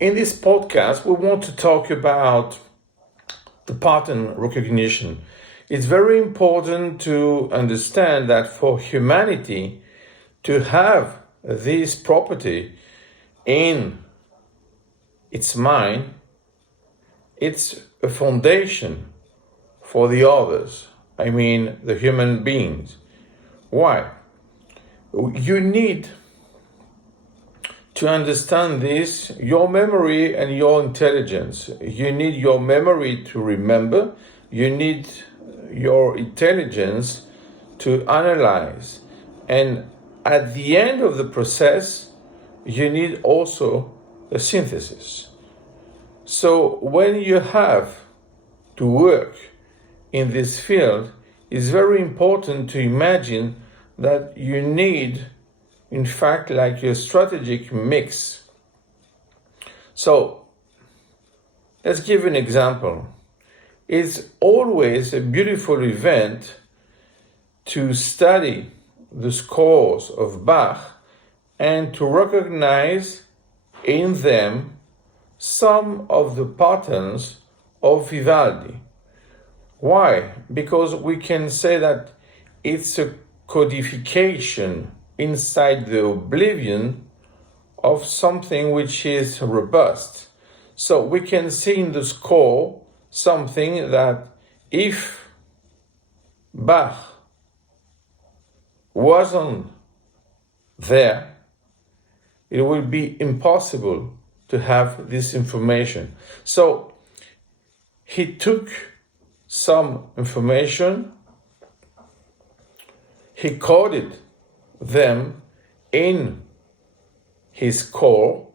In this podcast, we want to talk about the pattern recognition. It's very important to understand that for humanity to have this property in its mind, it's a foundation for the others. I mean, the human beings. Why? You need to understand this, your memory and your intelligence. You need your memory to remember. You need your intelligence to analyze. And at the end of the process, you need also a synthesis. So when you have to work in this field, it's very important to imagine that you need, in fact, like a strategic mix. So let's give an example. It's always a beautiful event to study the scores of Bach and to recognize in them some of the patterns of Vivaldi. Why? Because we can say that it's a codification inside the oblivion of something which is robust. So we can see in the score something that if Bach wasn't there, it would be impossible to have this information. So he took some information, he coded them in his score,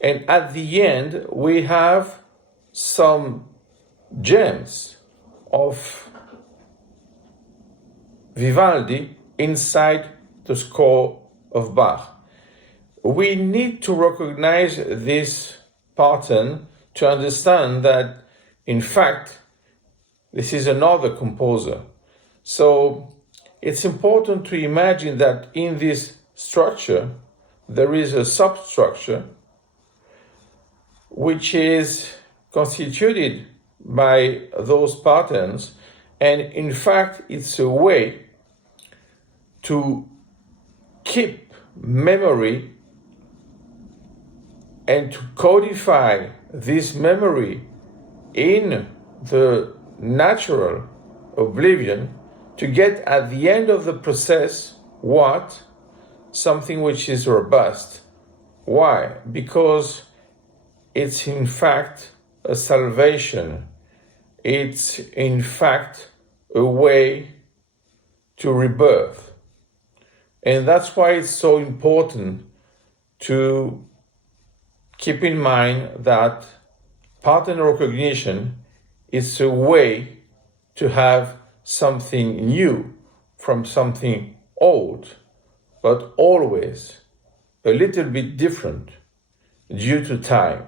and at the end we have some gems of Vivaldi inside the score of Bach. We need to recognize this pattern to understand that, in fact, this is another composer. So it's important to imagine that in this structure, there is a substructure which is constituted by those patterns, and in fact, it's a way to keep memory and to codify this memory in the natural oblivion to get at the end of the process what? Something which is robust. Why? Because it's in fact a salvation. It's in fact a way to rebirth. And that's why it's so important to keep in mind that pattern recognition is a way to have something new from something old, but always a little bit different due to time.